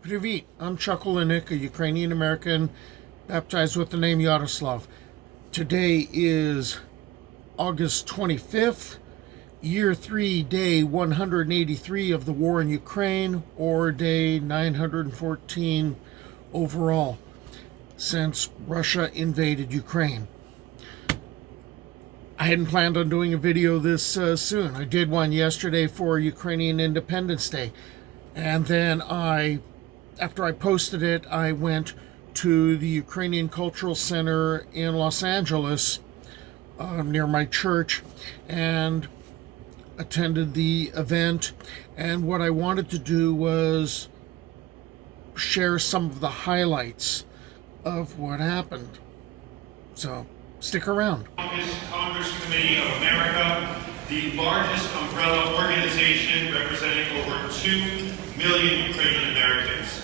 Привет, I'm Chuck Olenek, a Ukrainian American baptized with the name Yaroslav. Today is August 25th, year 3, day 183 of the war in Ukraine, or day 914 overall since Russia invaded Ukraine. I hadn't planned on doing a video this soon. I did one yesterday for Ukrainian Independence Day, and then after I posted it, I went to the Ukrainian Culture Center in Los Angeles, near my church, and attended the event. And what I wanted to do was share some of the highlights of what happened. So, stick around. Congress Committee of America, the largest umbrella organization representing over 2 million Ukrainian Americans.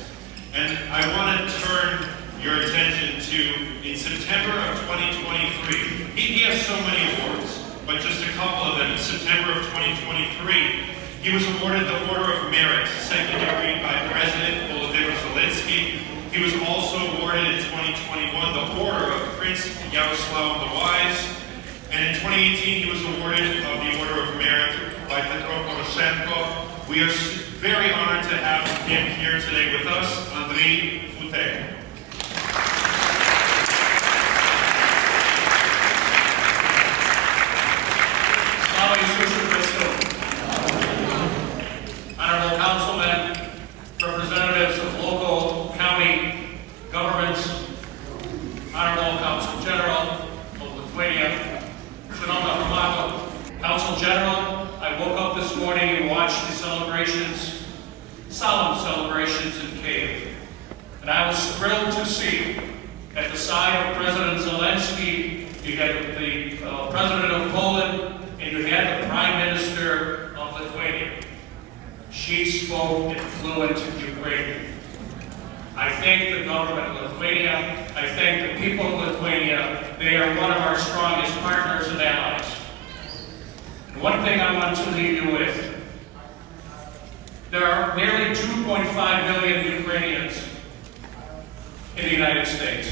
And I want to turn your attention to, in September of 2023, he has so many awards, but just a couple of them. In September of 2023, he was awarded the Order of Merit, second degree by President Volodymyr Zelensky. He was also awarded in 2021 the Order of Prince Yaroslav the Wise. And in 2018, he was awarded the Order of Merit by Petro Poroshenko. We are very honored to have him here today with us, Andriy Futek. Slava Ukraini. Honorable Councilmen, representatives of local, county governments, Honorable Council General of Lithuania, Shanoma Armato. Council General, I woke up this morning and watched the celebrations, solemn celebrations in Kyiv. And I was thrilled to see at the side of President Zelensky, you had the President of Poland, and you had the Prime Minister of Lithuania. She spoke in fluent Ukrainian. I thank the government of Lithuania. I thank the people of Lithuania. They are one of our strongest partners and allies. And one thing I want to leave you with. There are nearly 2.5 million Ukrainians in the United States.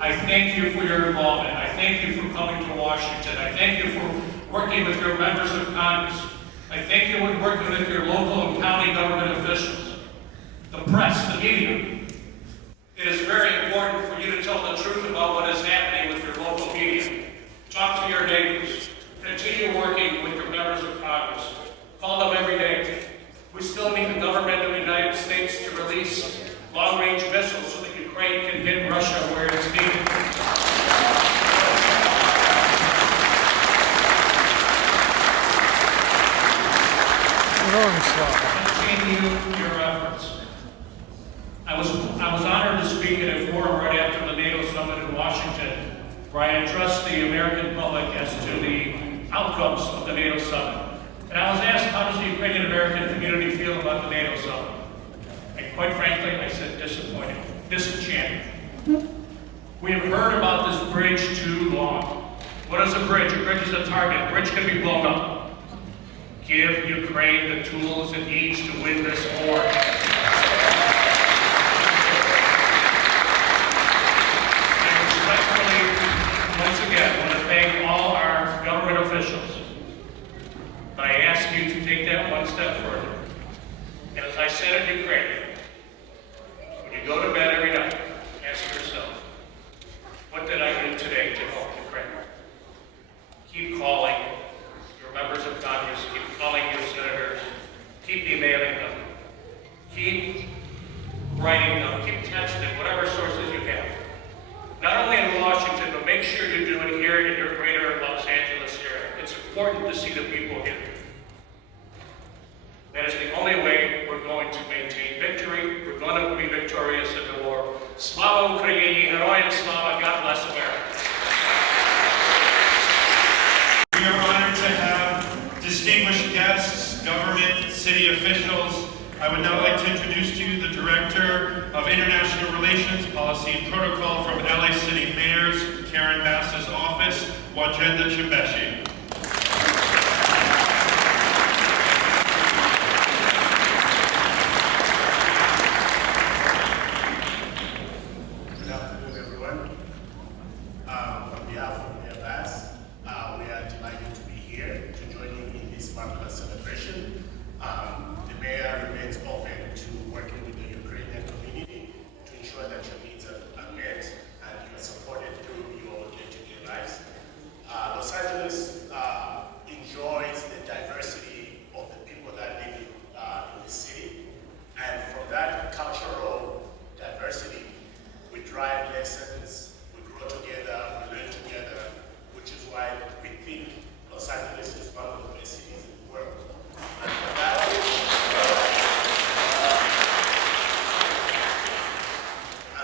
I thank you for your involvement. I thank you for coming to Washington. I thank you for working with your members of Congress. I thank you for working with your local and county government officials, the press, the media. It is very important for you to tell the truth about what is happening with your local media. Talk to your neighbors. Continue working with your members of Congress. Call them every day. We still need the government of the United States to release long-range missiles so that Ukraine can hit Russia where it's needed. Continue your efforts. I was honored to speak at a forum right after the NATO summit in Washington, where I addressed the American public as to the outcomes of the NATO summit. And I was asked, how does the Ukrainian American community feel about the NATO summit? And quite frankly, I said disappointed, disenchanted. We have heard about this bridge too long. What is a bridge? A bridge is a target. A bridge can be blown up. Give Ukraine the tools it needs to win this war. Once again, I want to thank all our government officials. But I ask you to take that one step further. And as I said in Ukraine, when you go to bed every night, ask yourself, what did I do today to help Ukraine? Keep calling your members of Congress, keep calling your senators, keep emailing them, keep writing them, keep texting, whatever sources you have. Not only in Washington, but make sure you do it here in your greater Los Angeles area. It's important to see the people here. That is the only way we're going to maintain victory. We're going to be victorious in the war. Slava Ukraini, Heroyam Slava, God bless America. We are honored to have distinguished guests, government, city officials. I would now like to introduce to you the Director of International Relations, Policy and Protocol from LA City Mayors, Karen Bass's office, Wajenda Chibeshi. Los Angeles enjoys the diversity of the people that live in the city, and from that cultural diversity, we drive lessons, we grow together, we learn together, which is why we think Los Angeles is one of the best cities in the world. And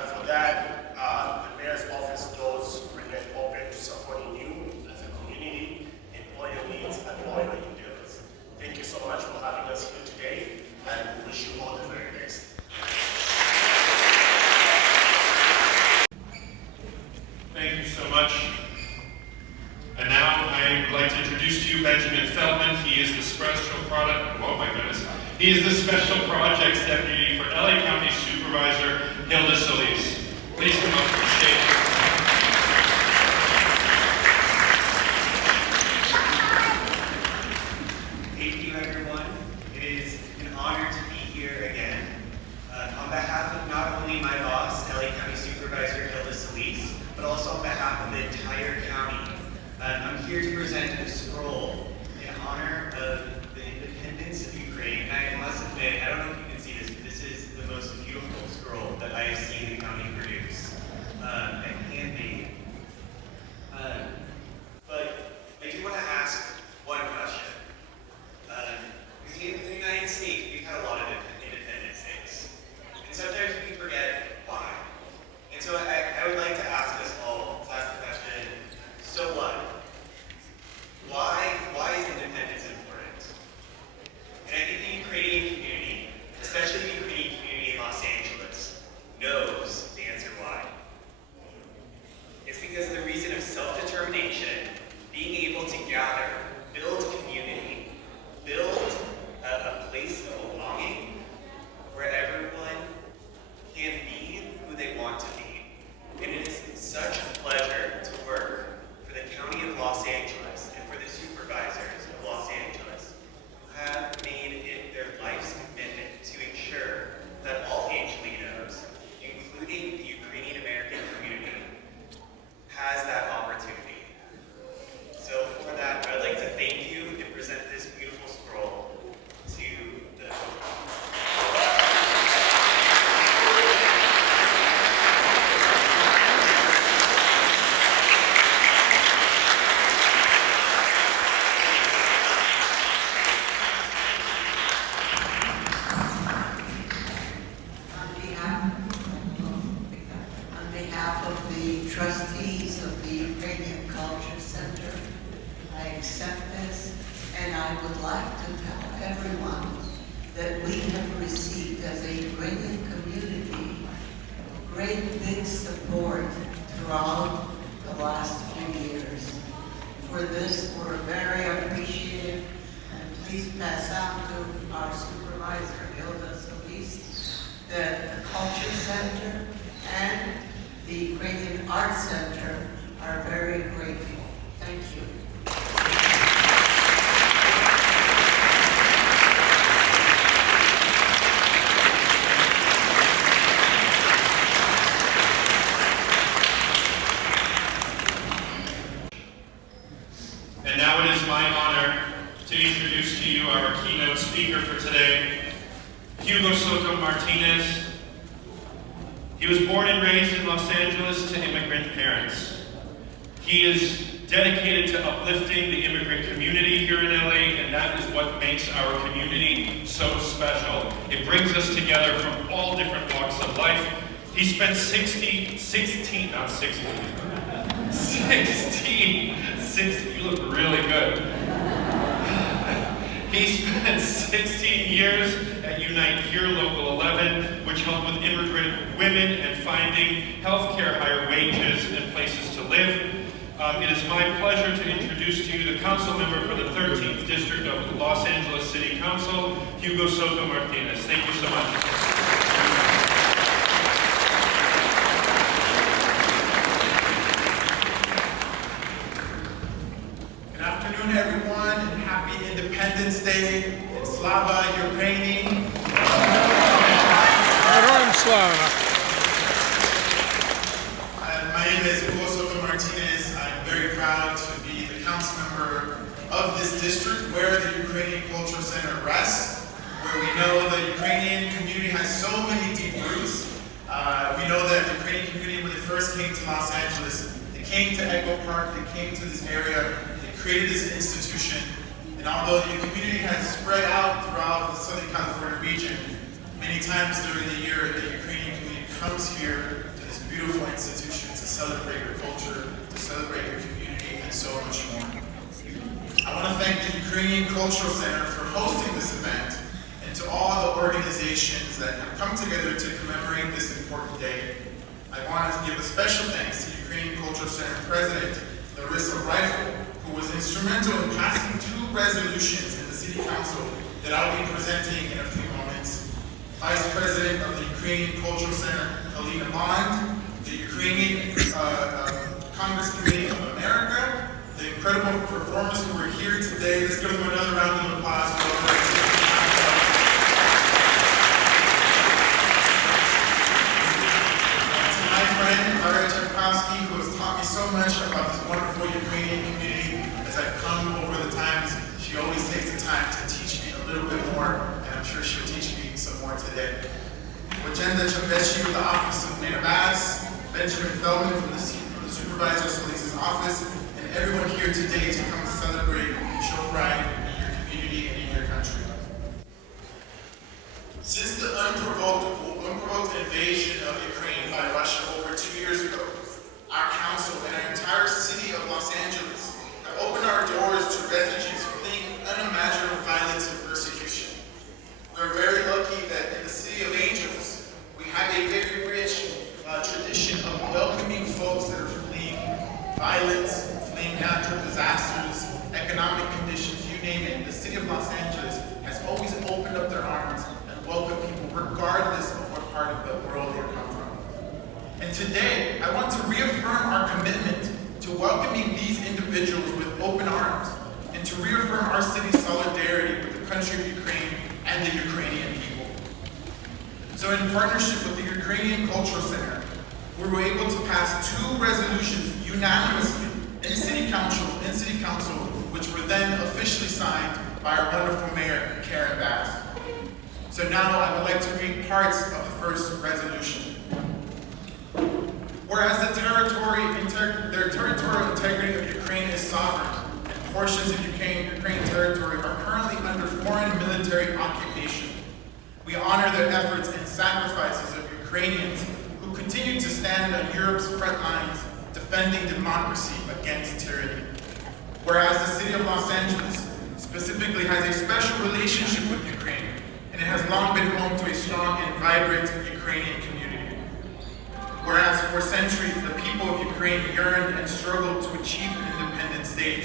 for that, the mayor's office doors remain open to supporting you as a community in all your needs and all your endeavors. Thank you so much for having us here today, and we wish you all the very best. Thank you so much. And now I'd like to introduce to you Benjamin Feldman. He is the special product, oh my goodness. He is the Special Projects Deputy for LA County Supervisor Hilda Solis. Please come up to the stage. Thank you, everyone. It is an honor to be here again. On behalf of not only my boss, LA County Supervisor Hilda Solis, but also on behalf of the entire county, I'm here to present a scroll in honor of the independence of Ukraine. And I must admit, I don't know if you can see this, but this is the most beautiful scroll that I have seen the county produce. Handmade. But I do want to ask one question. Because in the United States, we've had a lot of Independence Days. And sometimes we forget why. And so I would like to ask us all, to ask the question, so what? Why is independence important? And I think the Ukrainian community, especially the Ukrainian community in Los Angeles, knows the answer why. It's because of the reason of self-determination, being able to gather, build community, build a place of belonging where everyone can be who they want to be. And it is such a pleasure to work for the County of Los Angeles and for the supervisors of Los Angeles who have made it their life's commitment to ensure that all Angelinos, including the Ukrainian American community, has that opportunity. So for that, I'd like to thank you and present this beautiful scroll to the On behalf of the trustees of the Ukrainian Culture Center, I accept this, and I would like to tell everyone that we have received as a Ukrainian community great big support throughout the last few years. For this, we're very appreciative, and please pass on to our supervisor, Hilda Solis, that the Culture Center and the Ukrainian Arts Center are very grateful. Thank you. And now it is my honor to introduce to you our keynote speaker for today, Hugo Soto Martinez. He was born and raised in Los Angeles to immigrant parents. He is dedicated to uplifting the immigrant community here in LA, and that is what makes our community so special. It brings us together from all different walks of life. He spent 16, you look really good. He spent 16 years at Unite Here Local 11, which helped with immigrant women and finding healthcare, higher wages, and places to live. It is my pleasure to introduce to you the council member for the 13th District of Los Angeles City Council, Hugo Soto Martinez. Thank you so much. Good afternoon, everyone, and happy Independence Day in Slava Ukraini. My name is Hugo Soto Martinez. I'm very proud to be the council member of this district where the Ukrainian Culture Center rests, where we know the Ukrainian community has so many deep roots. We know that the Ukrainian community, when they first came to Los Angeles, they came to Echo Park, they came to this area, they created this institution. And although the community has spread out throughout the Southern California region, many times during the year, the Ukrainian community comes here to this beautiful institution to celebrate your culture, to celebrate your community, and so much more. I want to thank the Ukrainian Cultural Center for hosting this event, and to all the organizations that have come together to commemorate this important day. I want to give a special thanks to Ukrainian Culture Center President Larissa Reifel, who was instrumental in passing 2 resolutions in the City Council that I'll be presenting in a few moments. Vice President of the Ukrainian Cultural Center, Halina Bond, the Ukrainian Congress Committee of America, the incredible performers who are here today. Let's give them another round of applause for all their to my friend, Maria Tchaikovsky, who has taught me so much about this wonderful Ukrainian community as I've come over the times. She always takes the time to teach me a little bit more, and I'm sure she'll teach me some more today. Wojenda Chambeshi with the Office of Mayor Bass, Benjamin Feldman from the Supervisor of Police's office, and everyone here today to come to celebrate and show pride in your community and in your country. Since the unprovoked invasion of Ukraine by Russia over 2 years ago, our council and our entire city of Los Angeles have opened our doors to refugees fleeing unimaginable violence and persecution. We're very lucky that in the City of Angels, we have a very rich tradition of welcoming folks that are fleeing violence, fleeing natural disasters, economic conditions, you name it. The City of Los Angeles has always opened up their arms and welcomed people regardless of what part of the world they come from. And today, I want to reaffirm our commitment to welcoming these individuals with open arms and to reaffirm our city's solidarity with the country of Ukraine and the Ukrainian people. So in partnership with the Ukrainian Culture Center, we were able to pass 2 resolutions unanimously in City Council, which were then officially signed by our wonderful Mayor, Karen Bass. So now I would like to read parts of the first resolution. Whereas the territorial integrity of Ukraine is sovereign, and portions of Ukraine territory are currently under foreign military occupation, we honor the efforts and sacrifices of Ukrainians who continue to stand on Europe's front lines defending democracy against tyranny. Whereas the City of Los Angeles specifically has a special relationship with Ukraine, and it has long been home to a strong and vibrant Ukrainian community. Whereas for centuries, the people of Ukraine yearned and struggled to achieve an independent state,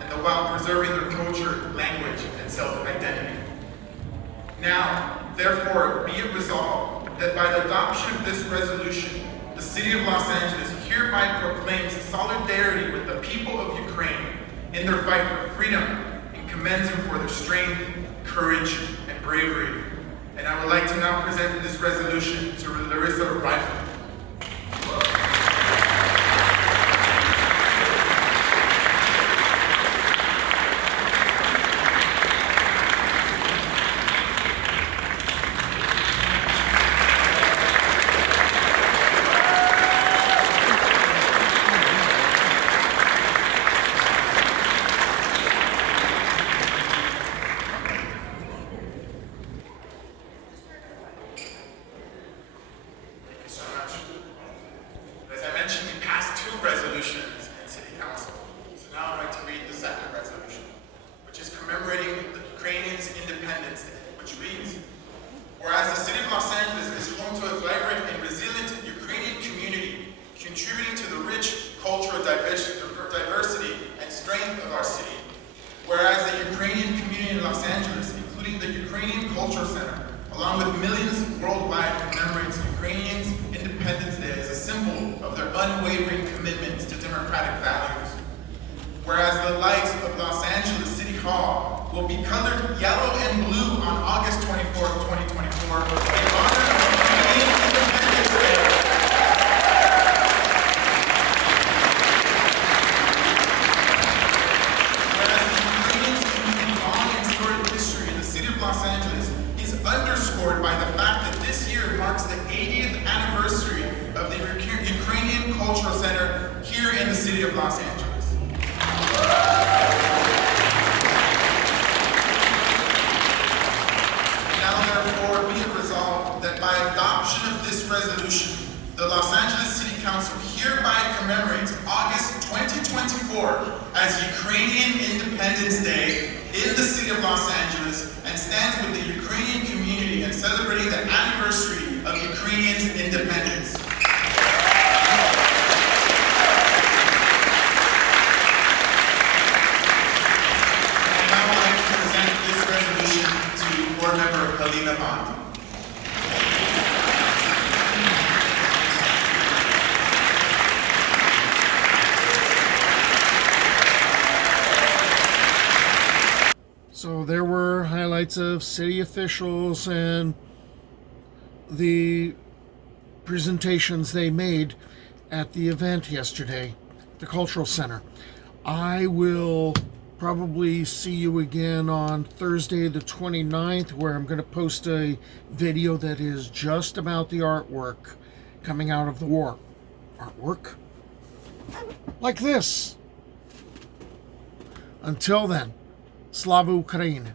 and while preserving their culture, language, and self-identity. Now, therefore, be it resolved that by the adoption of this resolution, the City of Los Angeles hereby proclaims solidarity with the people of Ukraine in their fight for freedom and commends them for their strength, courage, and bravery. And I would like to now present this resolution to Larissa Reifel. Culture Center, along with millions worldwide, commemorates Ukrainian Independence Day as a symbol of their unwavering commitment to democratic values. Whereas the lights of Los Angeles City Hall will be colored yellow and blue on August 24th, 2024, in honor of Ukrainian Independence Day. Ukrainian Independence Day in the city of Los Angeles and stands with the Ukrainian community in celebrating the anniversary of Ukrainian independence. And now I'd like to present this resolution to Board Member Helena Bond. So there were highlights of city officials and the presentations they made at the event yesterday at the Cultural Center. I will probably see you again on Thursday the 29th, where I'm going to post a video that is just about the artwork coming out of the war. Artwork? Like this. Until then, Slava Ukraini.